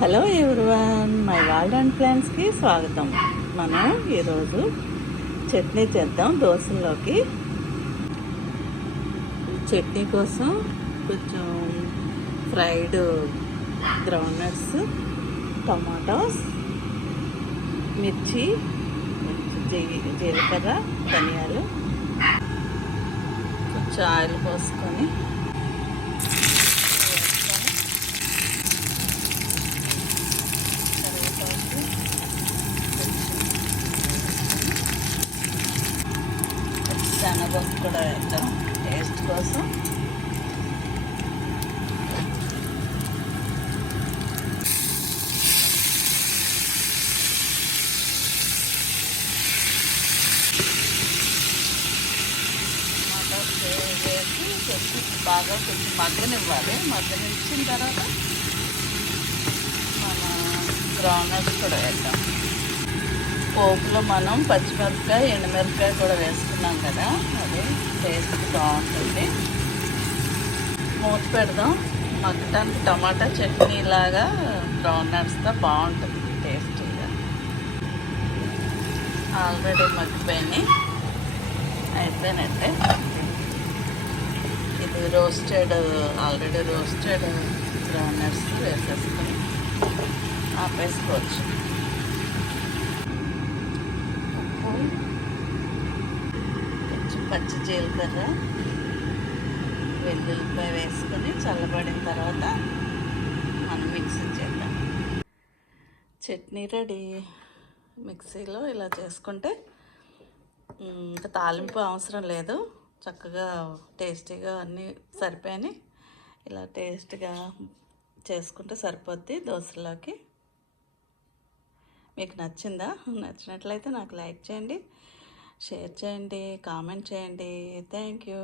Hello everyone my world and ప్లాన్స్కి స్వాగతం. మనం ఈరోజు చట్నీ చేద్దాం దోశల్లోకి. చట్నీ కోసం కొంచెం ఫ్రైడ్ గ్రౌండ్నట్స్ టమాటోస్ మిర్చి జీ- జీలకర్ర ధనియాలు కొంచెం ఆయిల్ పోసుకొని వేసుకొని కరివేపాకు కొంచెం శనగపప్పు కూడా వేద్దాం టేస్ట్ కోసం టమాటాస్ వేసి కొంచెం బాగా కొంచెం మగ్గనివ్వాలి మగ్గనిచ్చిన తర్వాత మన గ్రౌండ్నట్స్ కూడా వేద్దాం. పోపులో మనం పచ్చిమిరపకాయ ఎండుమిరపకాయ కూడా వేసుకున్నాం కదా. అది టేస్ట్ బాగుంటుంది. మూత పెడదాం. మగ్గటానికి టమాటా చట్నీ లాగా బ్రౌన్ గ్రౌండ్నట్స్తో బాగుంటుంది టేస్టీగా ఆల్రెడీ మగ్గిపోయినాయి. అయిపోయినట్టే. ఇది రోస్టెడ్ ఆల్రెడీ రోస్టెడ్ బ్రౌనర్స్తో వేసేసుకుని ఆపేసుకోవచ్చు ఉప్పు కొంచెం పచ్చి జీలకర్ర వెల్లుల్లిపాయ వేసుకొని చల్లబడిన తర్వాత మనం మిక్సీ చేద్దాం. చట్నీ రెడీ. మిక్సీలో ఇలా చేసుకుంటే ఇంకా తాలింపు అవసరం లేదు. చక్కగా టేస్టీగా అన్నీ సరిపోయాయి ఇలా టేస్ట్గా చేసుకుంటే సరిపోద్ది దోశలోకి. మీకు నచ్చిందా? నచ్చినట్లయితే నాకు లైక్ చేయండి. షేర్ చేయండి కామెంట్ చేయండి. Thank you